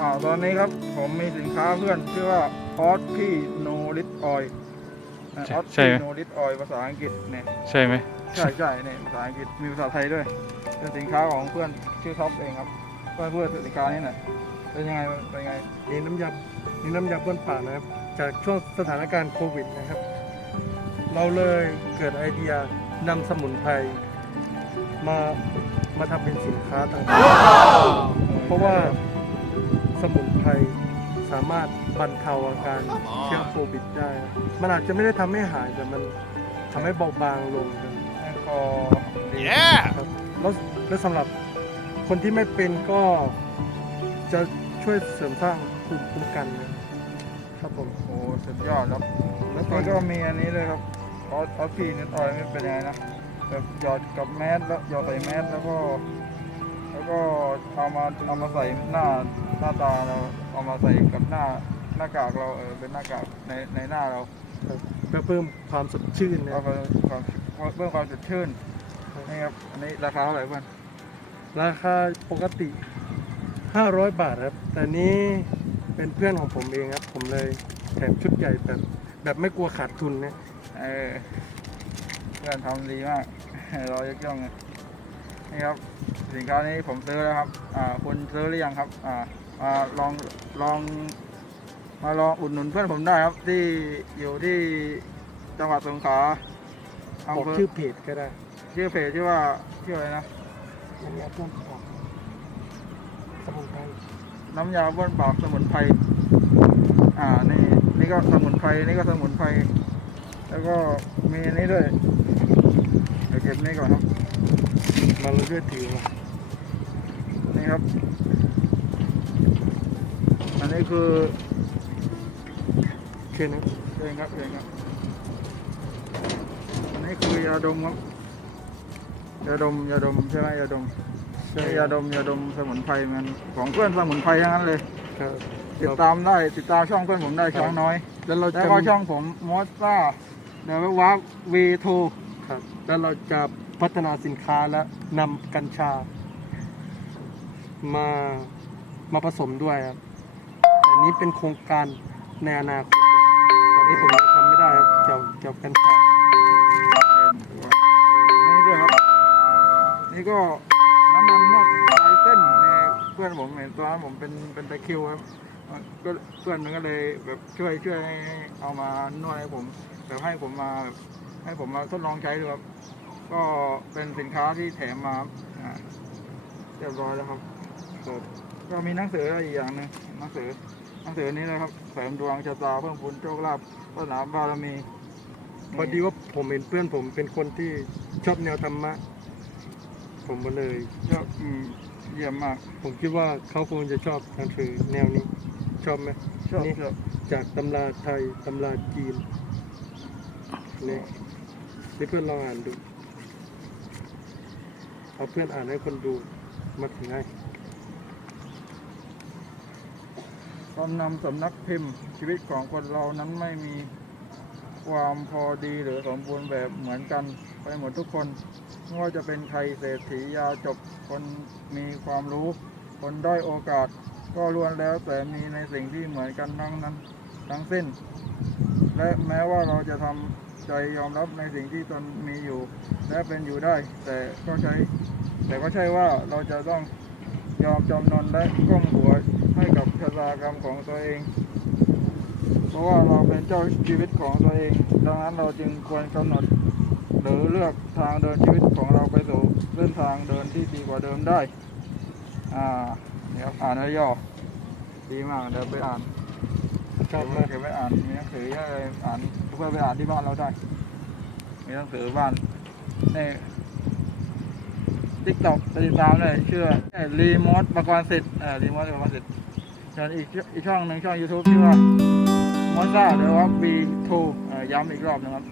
อ่าตอนนี้ครับผมมีสินค้าเพื่อนชื่อว่าออสพี่โนริสออยออสใช่ไหมพี่โนริสออยภาษาอังกฤษเนี่ยใช่ไหมใช่ใช่เนี่ยภาษาอังกฤษมีภาษาไทยด้วยเป็นสินค้าของเพื่อนชื่อท็อปเองครับเพื่อนเพื่อนสินค้านี้หน่อยเป็นยังไงเป็นยังไงนี่น้ำยานี่น้ำยาบ้วนปากนะครับ จากช่วงสถานการณ์โควิดนะครับ เราเลยเกิดไอเดียนำสมุนไพรมามาทำเป็นสินค้าต่างๆ เพราะว่า สมุนไพรสามารถบรรเทาอาการเชื้อโควิดได้ มันอาจจะไม่ได้ทำให้หายแต่มันทำให้เบาบางลงครับแอลกอดีครับแล้วแล้วสำหรับคนที่ไม่เป็นก็จะช่วยเสริมสร้างภูมิคุ้มกันนะครับผมโอ้สุดยอดครับแล้วก็มีอันนี้เลยครับออสออสพี่นิดออยไม่เป็นยังไงนะแบบหยอดกับแมสแล้วหยอดใส่แมสแล้วก็ แล้วก็เอามาเอามาใส่หน้าหน้าตาเราเอามาใส่กับหน้าหน้ากากเราเออเป็นหน้ากากในในหน้าเราเพื่อเพิ่มความสดชื่นนะเพื่อความเพิ่มความสดชื่นนี่ครับอันนี้ราคาเท่าไหร่เพื่อนราคาปกติ 500 บาทครับ แต่นี้เป็นเพื่อนของผมเองครับ ผมเลยแถมชุดใหญ่แบบแบบไม่กลัวขาดทุนนะเออเพื่อนทำดีมาก เรายกย่องเลย นี่ครับสินค้านี้ผมซื้อแล้วครับอ่าคุณซื้อหรือยังครับอ่ามาลองลองมาลองอุดหนุนเพื่อนผมได้ครับ ที่อยู่ที่จังหวัดสงขลาบออำกเภอชื่อเพจก็ได้ชื่อเพจชื่อว่าชื่ออะไรนะน้ำยาบ้วนปากสมุนไพรน้ำยาบ้วนปากสมุนไพรอ่านี่นี่ก็สมุนไพรนี่ก็สมุนไพรแล้วก็มีอันนี้ด้วยเดี๋ยวเก็บนี่ก่อนครับ มาเราเลือดถือมานี่ครับ อันนี้คือเช่นนะเองครับเองครับ อันนี้คือยาดมครับ ยาดม ยาดมใช่ไหมยาดมใช่นี่ยาดมยาดมสมุนไพรมันของเพื่อนสมุนไพรทั้งนั้นเลยครับติดตามได้ติดตามช่องเพื่อนผมได้ช่องน้อย แล้วเราแล้วจะก็ช่องผมมอสซ่าเดี๋ยวว่าวีทูครับแล้วเราจะ พัฒนาสินค้าและนำกัญชา มามาผสมด้วยครับแต่นี้เป็นโครงการในอนาคตตอนนี้ผมยังทำไม่ได้ครับเกี่ยวเกี่ยวกับกัญชานี่ด้วยครับ นี่ก็น้ำมันนวดคลายเส้นเนี่ยเพื่อนผมเห็นตอนนั้นผมเป็นเป็นตะคิวครับก็เพื่อนมันก็เลยแบบช่วยช่วยให้เอามานวดให้ผมแบบให้ผมมาแบบให้ผมมาทดลองใช้ดูครับ ก็เป็นสินค้าที่แถมมาครับอ่าเรียบร้อยแล้วครับก็มีหนังสืออีกอย่างหนึ่งหนังสือหนังสือนี้นะครับเสริมดวงชะตาเพิ่มพูนโชคลาภศาสนาบารมีพอดีว่าผมเห็นเพื่อนผมเป็นคนที่ชอบแนวธรรมะ ผมก็เลยก็อืมเยี่ยมมาก ผมคิดว่าเขาคงจะชอบหนังสือแนวนี้ ชอบไหมชอบนี่ชอบจากตำราไทยตำราจีนนี่นี่เพื่อนลองอ่านดู เอาเพื่อนอ่านให้คนดูมาถึงให้ตอนนำสำนักพิมพ์ ชีวิตของคนเรานั้นไม่มีความพอดีหรือสมบูรณ์แบบเหมือนกันไปหมดทุกคนไม่ว่าจะเป็นใครเศรษฐียาจบคนมีความรู้ คนด้อยโอกาส ก็ล้วนแล้วแต่มีในสิ่งที่เหมือนกันทั้งนั้น ทั้งสิ้น และแม้ว่าเราจะทำ ใจยอมรับในสิ่งที่ตนมีอยู่และเป็นอยู่ได้ แต่ก็ใช้ แต่ก็ใช่ว่าเราจะต้องยอมจำนนและก้มหัวให้กับชะตากรรมของตัวเอง เพราะว่าเราเป็นเจ้าชีวิตของตัวเอง ดังนั้นเราจึงควรกำหนด หรือเลือกทางเดินชีวิตของเราไปสู่เส้นทางเดินที่ดีกว่าเดิมได้ อ่าเนี่ยครับอ่านแล้วย่อดีมากเดี๋ยวไปอ่าน ชอบไหมเก็บไว้อ่านมีหนังสืออะไรอ่านเพื่อไปอ่านที่บ้านเราได้ มีหนังสือบ้านในี่ทิกตอกติดตามเลยชื่อรีมอสประกรณ์สิทธิ์เอ่อรีมอสประกรณ์สิทธิ์ส่วนอีกอีกช่องหนึ่งช่อง YouTube ชื่อว่ามอสซ่าเดอะวอล์กบีทูย้ำอีกรอบหนึงครับ